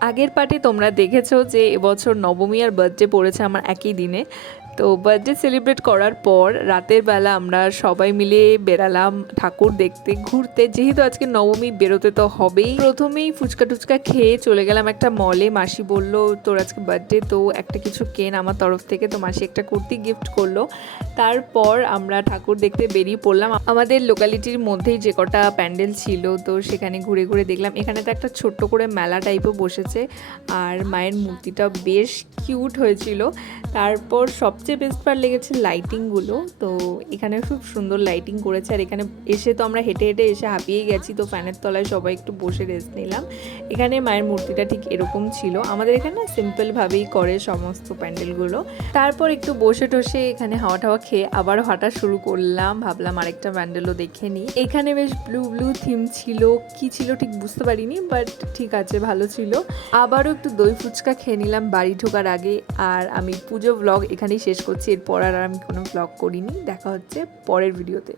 আগের পার্টে তোমরা দেখেছ যে এবছর নবমী আর বার্থডে পড়েছে আমার একই দিনে। তো বার্থডে সেলিব্রেট করার পর রাতের বেলা আমরা সবাই মিলে বেরালাম ঠাকুর দেখতে, ঘুরতে। যেহেতু আজকে নবমী, বেরোতে তো হবেই। প্রথমেই ফুচকা টুচকা খেয়ে চলে গেলাম একটা মলে মাসি বলল, তোর আজকে বার্থডে তো একটা কিছু কেন আমার তরফ থেকে? তো মাসি একটা কুর্তি গিফট করল। তারপর আমরা ঠাকুর দেখতে বেরিয়ে পড়লাম। আমাদের লোকালিটির মধ্যেই যে কটা প্যান্ডেল ছিল, তো সেখানে ঘুরে ঘুরে দেখলাম। এখানে তো একটা ছোট্ট করে মেলা টাইপও বসেছে। আর মায়ের মূর্তিটা বেশ কিউট হয়েছিল। তারপর সবচেয়ে বেস্ট পার্ট লেগেছে লাইটিংগুলো তো এখানে খুব সুন্দর লাইটিং করেছে। আর এখানে এসে তো আমরা হেঁটে হেঁটে এসে হাঁপিয়ে গেছি, তো ফ্যানের তলায় সবাই একটু বসে রেস্ট নিলাম। এখানে মায়ের মূর্তিটা ঠিক এরকম ছিল। আমাদের এখানে না সিম্পলভাবেই করে সমস্ত প্যান্ডেলগুলো তারপর একটু বসে টসে এখানে হাওয়া টাওয়া খেয়ে আবার হাঁটা শুরু করলাম। ভাবলাম আরেকটা প্যান্ডেলও দেখে নিই। এখানে বেশ ব্লু ব্লু থিম ছিল, কি ছিল ঠিক বুঝতে পারিনি বাট ঠিক আছে, ভালো ছিল। আবারও একটু দই ফুচকা খেয়ে নিলাম বাড়ি ঢোকার আগে। আর আমি পুজো ব্লগ এখানেই শেষ করছি। এরপর আর আমি কোনো ব্লগ করিনি। দেখা হচ্ছে পরের ভিডিওতে